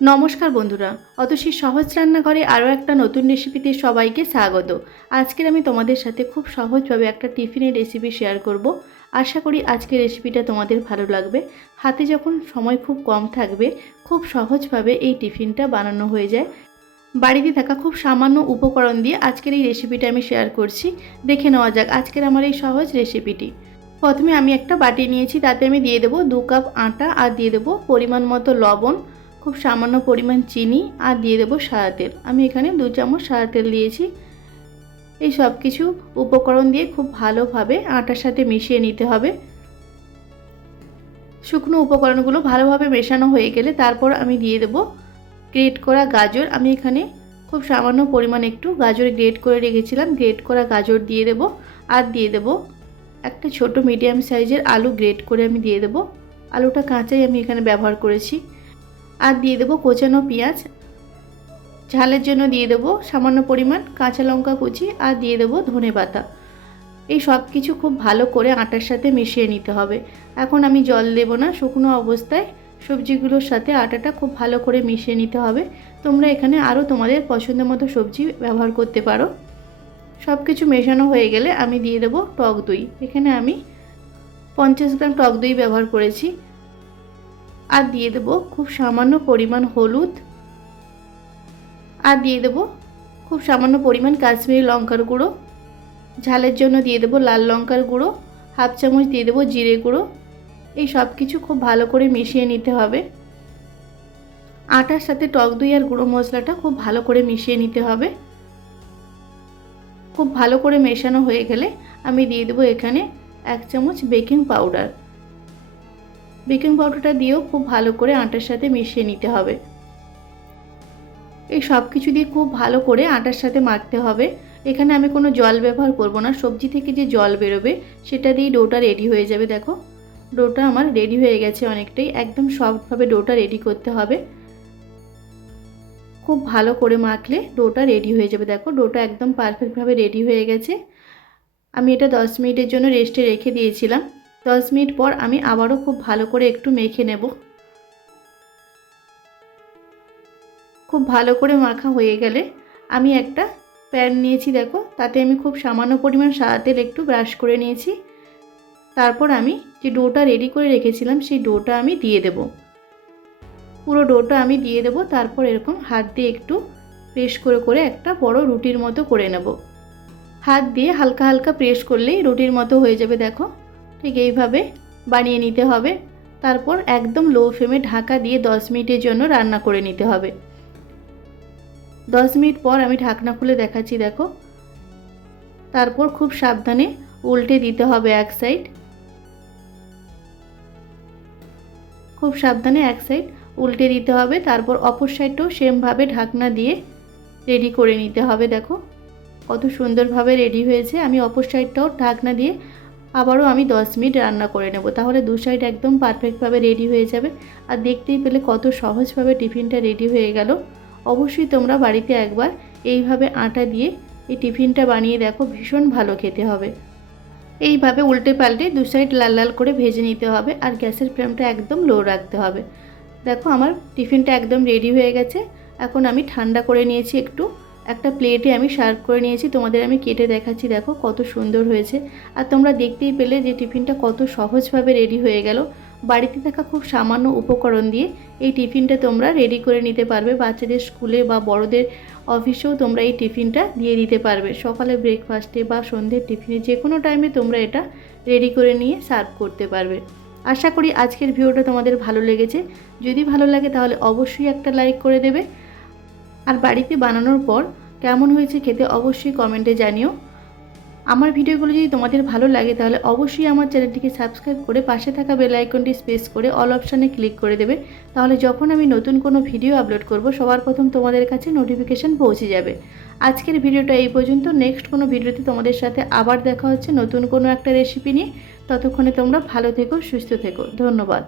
নমস্কার বন্ধুরা অত অতসী সহজ রান্নাঘরে আরও একটা নতুন রেসিপিতে সবাইকে স্বাগত। আজকের আমি তোমাদের সাথে খুব সহজভাবে একটা টিফিনের রেসিপি শেয়ার করব। আশা করি আজকের রেসিপিটা তোমাদের ভালো লাগবে। হাতে যখন সময় খুব কম থাকবে, খুব সহজভাবে এই টিফিনটা বানানো হয়ে যায়। বাড়িতে থাকা খুব সামান্য উপকরণ দিয়ে আজকের এই রেসিপিটা আমি শেয়ার করছি। দেখে নেওয়া যাক আজকের আমার এই সহজ রেসিপিটি প্রথমে আমি একটা বাটি নিয়েছি, তাতে আমি দিয়ে দেবো দু কাপ আটা আর দিয়ে দেবো পরিমাণ মতো লবণ। খুব সামান্য পরিমাণ চিনি আর দিয়ে দেবো সাদা তেল। আমি এখানে দু চামচ সাদা তেল দিয়েছি। এই সব কিছু উপকরণ দিয়ে খুব ভালোভাবে আটার সাথে মিশিয়ে নিতে হবে। শুকনো উপকরণগুলো ভালোভাবে মেশানো হয়ে গেলে তারপর আমি দিয়ে দেবো গ্রেট করা গাজর। আমি এখানে খুব সামান্য পরিমাণ একটু গাজর গ্রেট করে রেখেছিলাম। গ্রেট করা গাজর দিয়ে দেবো আর দিয়ে দেবো একটা ছোট মিডিয়াম সাইজের আলু গ্রেট করে আমি দিয়ে দেবো। আলুটা কাঁচাই আমি এখানে ব্যবহার করেছি। আর দিয়ে দেবো কোচানো পেঁয়াজ। ঝালের জন্য দিয়ে দেবো সামান্য পরিমাণ কাঁচা লঙ্কা কুচি আর দিয়ে দেবো ধনে পাতা। এই সব কিছু খুব ভালো করে আটার সাথে মিশিয়ে নিতে হবে। এখন আমি জল দেব না, শুকনো অবস্থায় সবজিগুলোর সাথে আটাটা খুব ভালো করে মিশিয়ে নিতে হবে। তোমরা এখানে আরও তোমাদের পছন্দ মতো সবজি ব্যবহার করতে পারো। সব কিছু মেশানো হয়ে গেলে আমি দিয়ে দেবো টক দই। এখানে আমি পঞ্চাশ গ্রাম টক দই ব্যবহার করেছি। আর দিয়ে দেবো খুব সামান্য পরিমাণ হলুদ। আর দিয়ে দেবো খুব সামান্য পরিমাণ কাশ্মীরি লঙ্কার গুঁড়ো। ঝালের জন্য দিয়ে দেবো লাল লঙ্কার গুঁড়ো, হাফ চামচ দিয়ে দেবো জিরে গুঁড়ো। এই সব কিছু খুব ভালো করে মিশিয়ে নিতে হবে। আটার সাথে টক দই আর গুঁড়ো মশলাটা খুব ভালো করে মিশিয়ে নিতে হবে। খুব ভালো করে মেশানো হয়ে গেলে আমি দিয়ে দেবো এখানে এক চামচ বেকিং পাউডার। বেকিং পাউডারটা দিয়েও খুব ভালো করে আটার সাথে মিশিয়ে নিতে হবে। এই সব কিছু দিয়ে খুব ভালো করে আটার সাথে মাখতে হবে। এখানে আমি কোনো জল ব্যবহার করব না। সবজি থেকে যে জল বেরোবে, সেটা দিয়ে ডোটা রেডি হয়ে যাবে, দেখো। ডোটা আমার রেডি হয়ে গেছে অনেকটাই। একদম সফটভাবে ডোটা রেডি করতে হবে। খুব ভালো করে মাখলে ডোটা রেডি হয়ে যাবে, দেখো। ডোটা একদম পারফেক্টভাবে রেডি হয়ে গেছে। আমি এটা দশ মিনিটের জন্য রেস্টে রেখে দিয়েছিলাম। দশ মিনিট পর আমি আবারও খুব ভালো করে একটু মেখে নেব। খুব ভালো করে মাখা হয়ে গেলে আমি একটা প্যান নিয়েছি, দেখো। তাতে আমি খুব সামান্য পরিমাণ সাদা তেল একটু ব্রাশ করে নিয়েছি। তারপর আমি যে ডোটা রেডি করে রেখেছিলাম, সেই ডোটা আমি দিয়ে দেব। পুরো ডোটা আমি দিয়ে দেব, তারপর এরকম হাত দিয়ে একটু প্রেস করে করে একটা বড় রুটির মতো করে নেব। হাত দিয়ে হালকা হালকা প্রেস করলেই রুটির মতো হয়ে যাবে, দেখো। ঠিক এইভাবে বানিয়ে নিতে হবে। তারপর একদম লো ফ্লেমে ঢাকা দিয়ে দশ মিনিটের জন্য রান্না করে নিতে হবে। দশ মিনিট পর আমি ঢাকনা খুলে দেখাচ্ছি, দেখো। তারপর খুব সাবধানে উল্টে দিতে হবে এক সাইড খুব সাবধানে এক সাইড উল্টে দিতে হবে। তারপর অপর সাইডটাও সেমভাবে ঢাকনা দিয়ে রেডি করে নিতে হবে, দেখো। কত সুন্দরভাবে রেডি হয়েছে। আমি অপর সাইডটাও ঢাকনা দিয়ে আবারও আমি দশ মিনিট রান্না করে নেব। তাহলে দু সাইড একদম পারফেক্টভাবে রেডি হয়ে যাবে। আর দেখতেই পেলে কত সহজভাবে টিফিনটা রেডি হয়ে গেল। অবশ্যই তোমরা বাড়িতে একবার এইভাবে আটা দিয়ে এই টিফিনটা বানিয়ে দেখো, ভীষণ ভালো খেতে হবে। এইভাবে উল্টে পাল্টে দু সাইড লাল লাল করে ভেজে নিতে হবে আর গ্যাসের ফ্লেমটা একদম লো রাখতে হবে। দেখো আমার টিফিনটা একদম রেডি হয়ে গেছে। এখন আমি ঠান্ডা করে নিয়েছি একটু। একটা প্লেটে আমি সার্ভ করে নিয়েছি, তোমাদের আমি কেটে দেখাচ্ছি, দেখো কত সুন্দর হয়েছে। আর তোমরা দেখতেই পেলে যে টিফিনটা কত সহজভাবে রেডি হয়ে গেল। বাড়িতে থাকা খুব সামান্য উপকরণ দিয়ে এই টিফিনটা তোমরা রেডি করে নিতে পারবে। বাচ্চাদের স্কুলে বা বড়দের অফিসেও তোমরা এই টিফিনটা দিয়ে দিতে পারবে। সকালে ব্রেকফাস্টে বা সন্ধ্যের টিফিনে যে কোনো টাইমে তোমরা এটা রেডি করে নিয়ে সার্ভ করতে পারবে। আশা করি আজকের ভিডিওটা তোমাদের ভালো লেগেছে। যদি ভালো লাগে তাহলে অবশ্যই একটা লাইক করে দেবে। আর বাড়িতে বানানোর পর কেমন হয়েছে খেতে অবশ্যই কমেন্টে জানিও। আমার ভিডিওগুলো যদি তোমাদের ভালো লাগে তাহলে অবশ্যই আমার চ্যানেলটিকে সাবস্ক্রাইব করে পাশে থাকা বেল আইকনটি স্পেস করে অল অপশানে ক্লিক করে দেবে। তাহলে যখন আমি নতুন কোনো ভিডিও আপলোড করব, সবার প্রথম তোমাদের কাছে নোটিফিকেশান পৌঁছে যাবে। আজকের ভিডিওটা এই পর্যন্ত। নেক্সট কোনো ভিডিওতে তোমাদের সাথে আবার দেখা হচ্ছে নতুন কোনো একটা রেসিপি নিয়ে। ততক্ষণে তোমরা ভালো থেকো, সুস্থ থেকো। ধন্যবাদ।